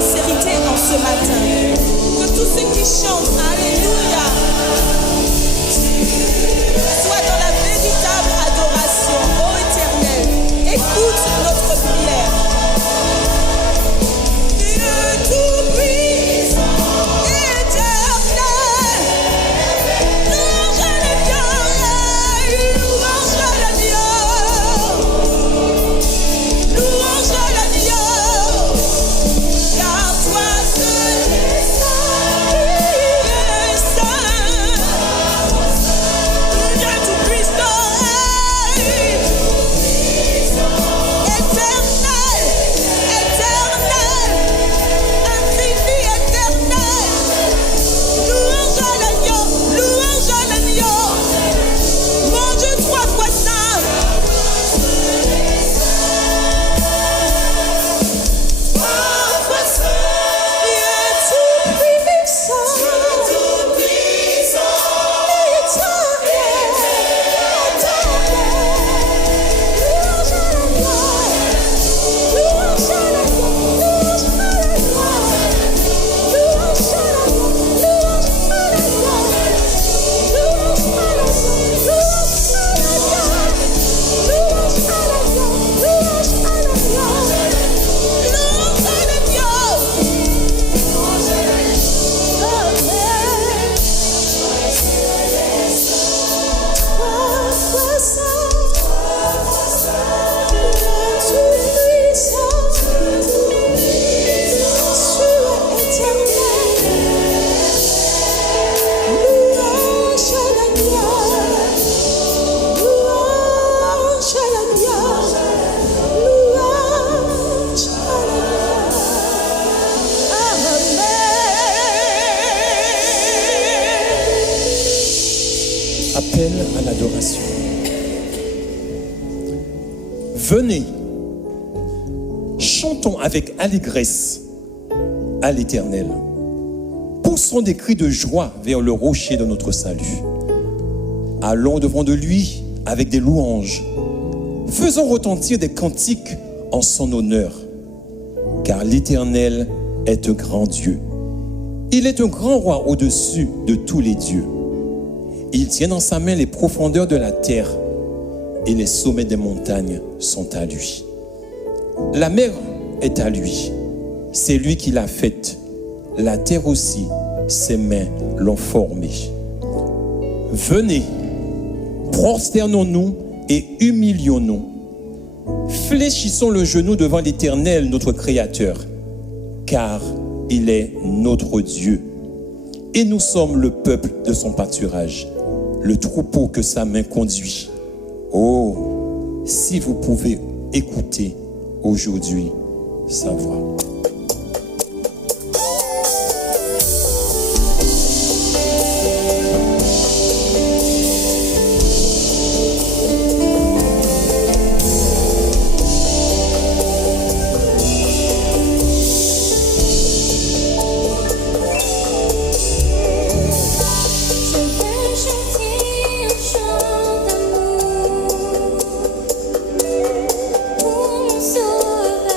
sincérité en ce matin. Que tous ceux qui chantent, alléluia, soient dans la véritable adoration. Ô Éternel, écoute notre prière. Dieu tout-puissant, éternel, louange à la Dieu, louange à la Dieu, louange à la Dieu, car toi seul es saint, Dieu tout-puissant, éternel, éternel, infini, éternel, louange à l'agneau, louange à l'agneau, mon Dieu trois fois saint, trois fois saint, Dieu tout-puissant, éternel, louange à Appel à l'adoration. Venez, chantons avec allégresse à l'Éternel. Poussons des cris de joie vers le rocher de notre salut. Allons devant de lui avec des louanges. Faisons retentir des cantiques en son honneur. Car l'Éternel est un grand Dieu. Il est un grand roi au-dessus de tous les dieux. Il tient dans sa main les profondeurs de la terre et les sommets des montagnes sont à lui. La mer est à lui. C'est lui qui l'a faite. La terre aussi, ses mains l'ont formée. Venez, prosternons-nous et humilions-nous. Fléchissons le genou devant l'Éternel, notre Créateur, car il est notre Dieu. Et nous sommes le peuple de son pâturage, le troupeau que sa main conduit. Oh, si vous pouvez écouter aujourd'hui sa voix. Pour mon sauveur.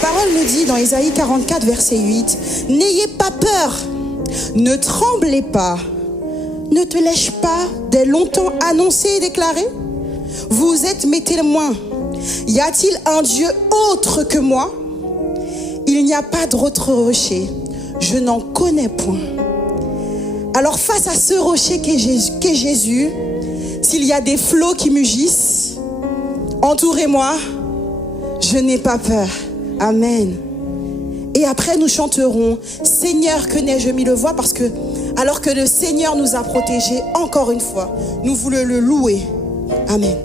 parole nous dit dans Ésaïe 44, verset 8, « N'ayez pas peur, ne tremblez pas, ne te l'ai-je pas dès longtemps annoncé et déclaré? Vous êtes mes témoins. Y a-t-il un Dieu autre que moi? Il n'y a pas d'autre rocher, je n'en connais point. » Alors face à ce rocher qu'est Jésus, s'il y a des flots qui mugissent, entourez-moi, je n'ai pas peur. Amen. Et après nous chanterons « Seigneur, que n'ai-je mis le voix ?» parce que alors que le Seigneur nous a protégés, encore une fois, nous voulons le louer. Amen.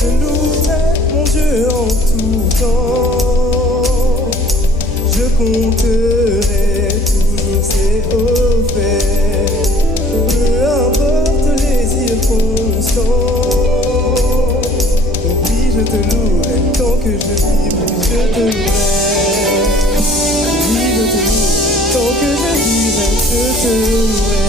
Je louerai mon Dieu en tout temps. Je compterai toujours ses hauts faits. Peu importe les circonstances. Oui, je te louerai tant que je vivrai. Je te louerai. Oui, je te louerai tant que je vivrai. Je te louerai.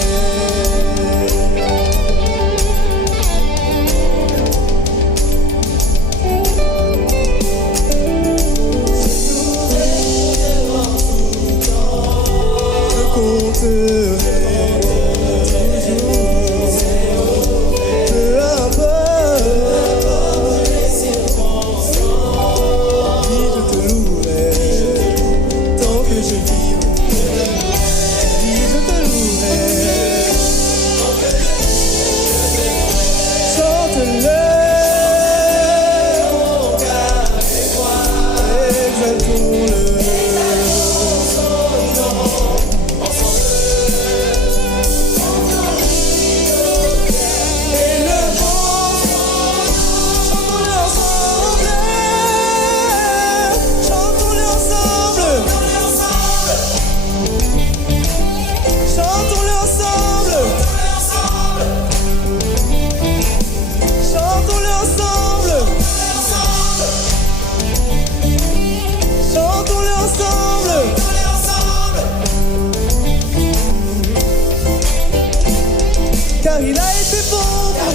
Car il a été bon pour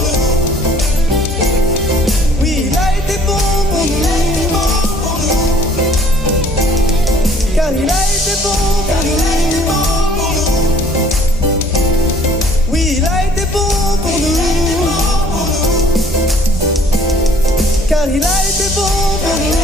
nous. Oui, il a été bon pour nous. Car il a été bon pour nous. Oui, il a été bon pour nous. Car il a été bon pour nous.